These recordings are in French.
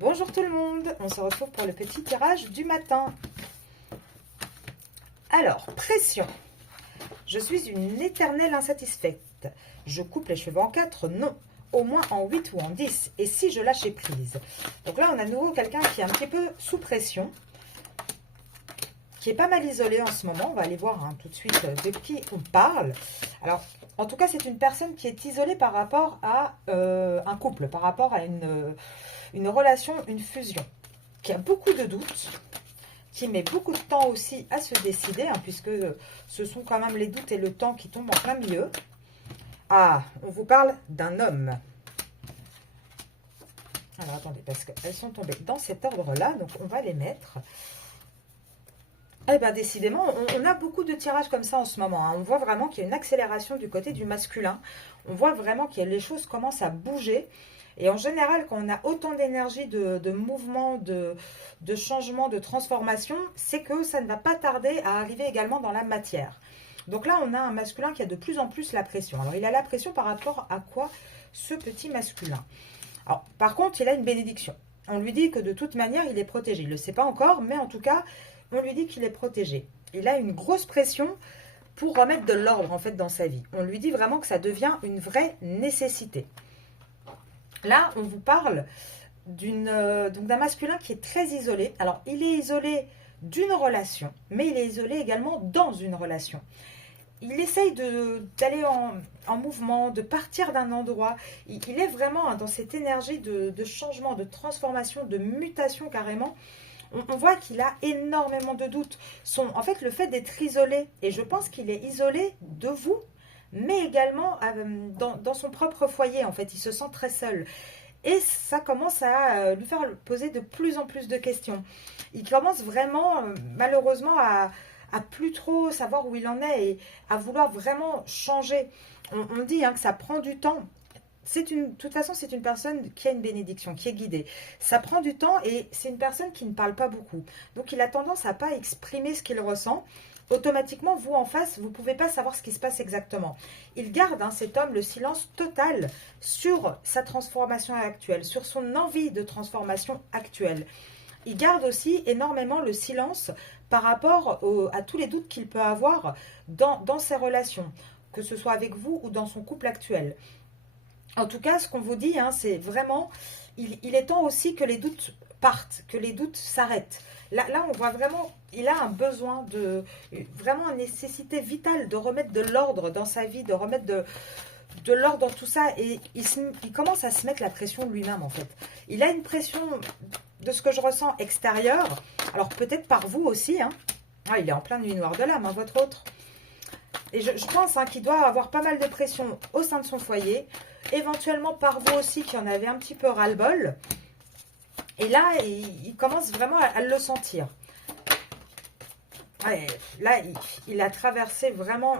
Bonjour tout le monde, on se retrouve pour le petit tirage du matin. Alors, pression. Je suis une éternelle insatisfaite. Je coupe les cheveux en 4, non. Au moins en 8 ou en 10. Et si je lâchais prise? Donc là, on a de nouveau quelqu'un qui est un petit peu sous pression, qui est pas mal isolé en ce moment. On va aller voir tout de suite de qui on parle. Alors, en tout cas, c'est une personne qui est isolée par rapport à un couple, par rapport à une relation, une fusion, qui a beaucoup de doutes, qui met beaucoup de temps aussi à se décider, puisque ce sont quand même les doutes et le temps qui tombent en plein milieu. Ah, on vous parle d'un homme. Alors, attendez, parce qu'elles sont tombées dans cet ordre-là, donc on va les mettre. Eh bien, décidément, on a beaucoup de tirages comme ça en ce moment. On voit vraiment qu'il y a une accélération du côté du masculin. On voit vraiment que les choses commencent à bouger. Et en général, quand on a autant d'énergie, de mouvement, de changement, de transformation, c'est que ça ne va pas tarder à arriver également dans la matière. Donc là, on a un masculin qui a de plus en plus la pression. Alors, il a la pression par rapport à quoi, ce petit masculin? Alors, par contre, il a une bénédiction. On lui dit que de toute manière, il est protégé. Il ne le sait pas encore, mais en tout cas, on lui dit qu'il est protégé. Il a une grosse pression pour remettre de l'ordre, en fait, dans sa vie. On lui dit vraiment que ça devient une vraie nécessité. Là, on vous parle d'un masculin qui est très isolé. Alors, il est isolé d'une relation, mais il est isolé également dans une relation. Il essaye d'aller en mouvement, de partir d'un endroit. Il est vraiment dans cette énergie de changement, de transformation, de mutation carrément. On voit qu'il a énormément de doutes. En fait, le fait d'être isolé, et je pense qu'il est isolé de vous, mais également dans son propre foyer, en fait, il se sent très seul. Et ça commence à lui faire poser de plus en plus de questions. Il commence vraiment, malheureusement, à plus trop savoir où il en est et à vouloir vraiment changer. On dit que ça prend du temps. De toute façon, c'est une personne qui a une bénédiction, qui est guidée. Ça prend du temps et c'est une personne qui ne parle pas beaucoup. Donc, il a tendance à ne pas exprimer ce qu'il ressent. Automatiquement, vous en face, vous ne pouvez pas savoir ce qui se passe exactement. Il garde, cet homme, le silence total sur sa transformation actuelle, sur son envie de transformation actuelle. Il garde aussi énormément le silence par rapport à tous les doutes qu'il peut avoir dans ses relations, que ce soit avec vous ou dans son couple actuel. En tout cas, ce qu'on vous dit, c'est vraiment, il est temps aussi que les doutes partent, que les doutes s'arrêtent. Là, on voit vraiment, il a un besoin, vraiment une nécessité vitale de remettre de l'ordre dans sa vie, de remettre de l'ordre dans tout ça. Et il commence à se mettre la pression lui-même, en fait. Il a une pression, de ce que je ressens, extérieure. Alors, peut-être par vous aussi. Il est en pleine nuit noire de l'âme, votre autre. Et je pense qu'il doit avoir pas mal de pression au sein de son foyer. Éventuellement par vous aussi qui en avez un petit peu ras-le-bol. Et là, il commence vraiment à le sentir. Ouais, là, il a traversé vraiment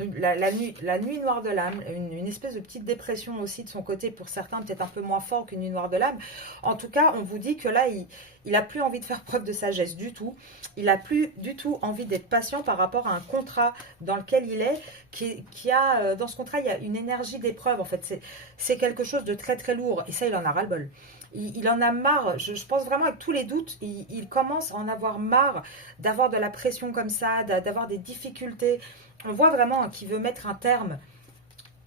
la nuit noire de l'âme, une espèce de petite dépression aussi de son côté, pour certains peut-être un peu moins fort qu'une nuit noire de l'âme. En tout cas, on vous dit que là, il n'a plus envie de faire preuve de sagesse du tout. Il n'a plus du tout envie d'être patient par rapport à un contrat dans lequel il est, dans ce contrat, il y a une énergie d'épreuve, en fait. C'est quelque chose de très très lourd, et ça, il en a ras-le-bol. Il en a marre, je pense vraiment avec tous les doutes, il commence à en avoir marre d'avoir de la pression comme ça, d'avoir des difficultés. On voit vraiment qu'il veut mettre un terme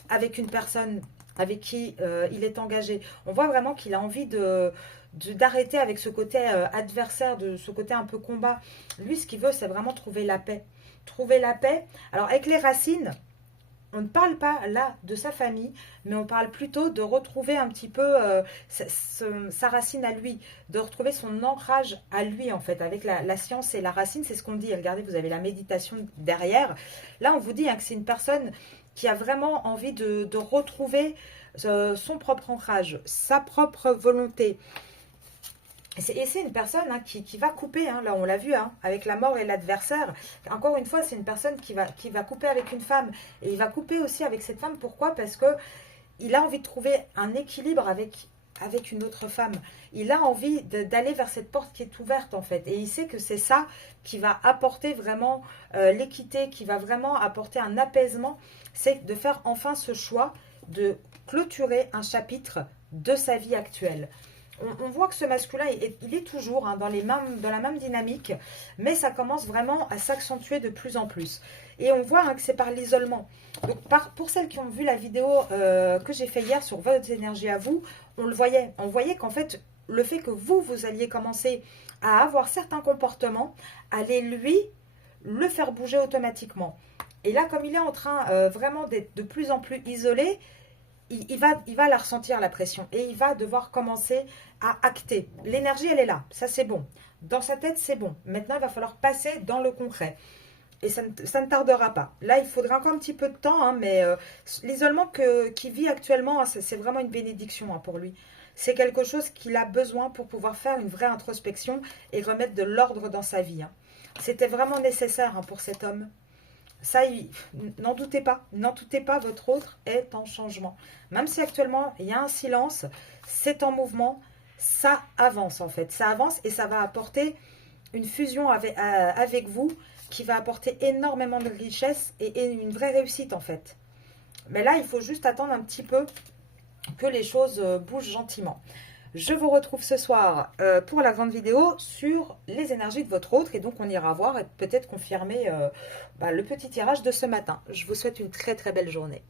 avec une personne avec qui il est engagé. On voit vraiment qu'il a envie d'arrêter avec ce côté adversaire, de ce côté un peu combat. Lui, ce qu'il veut, c'est vraiment trouver la paix. Trouver la paix. Alors, avec les racines, on ne parle pas là de sa famille, mais on parle plutôt de retrouver un petit peu sa racine à lui, de retrouver son ancrage à lui, en fait, avec la science et la racine. C'est ce qu'on dit. Regardez, vous avez la méditation derrière. Là, on vous dit que c'est une personne qui a vraiment envie de retrouver son propre ancrage, sa propre volonté. Et c'est une personne qui va couper, là on l'a vu, avec la mort et l'adversaire. Encore une fois, c'est une personne qui va couper avec une femme. Et il va couper aussi avec cette femme. Pourquoi? Parce qu'il a envie de trouver un équilibre avec une autre femme. Il a envie d'aller vers cette porte qui est ouverte, en fait. Et il sait que c'est ça qui va apporter vraiment l'équité, qui va vraiment apporter un apaisement. C'est de faire enfin ce choix de clôturer un chapitre de sa vie actuelle. On voit que ce masculin, il est toujours hein, dans la même dynamique, mais ça commence vraiment à s'accentuer de plus en plus. Et on voit hein, que c'est par l'isolement. Donc, pour celles qui ont vu la vidéo que j'ai fait hier sur votre énergie à vous, on le voyait. On voyait qu'en fait, le fait que vous alliez commencer à avoir certains comportements, allait lui le faire bouger automatiquement. Et là, comme il est en train vraiment d'être de plus en plus isolé, il va la ressentir la pression et il va devoir commencer à acter. L'énergie, elle est là, ça c'est bon. Dans sa tête, c'est bon. Maintenant, il va falloir passer dans le concret. Et ça ne tardera pas. Là, il faudra encore un petit peu de temps, hein, mais l'isolement qu'il vit actuellement, hein, c'est vraiment une bénédiction hein, pour lui. C'est quelque chose qu'il a besoin pour pouvoir faire une vraie introspection et remettre de l'ordre dans sa vie. Hein. C'était vraiment nécessaire hein, pour cet homme. Ça, n'en doutez pas, votre autre est en changement. Même si actuellement, il y a un silence, c'est en mouvement, ça avance en fait. Ça avance et ça va apporter une fusion avec vous qui va apporter énormément de richesse et une vraie réussite en fait. Mais là, il faut juste attendre un petit peu que les choses bougent gentiment. Je vous retrouve ce soir pour la grande vidéo sur les énergies de votre autre. Et donc, on ira voir et peut-être confirmer le petit tirage de ce matin. Je vous souhaite une très très belle journée.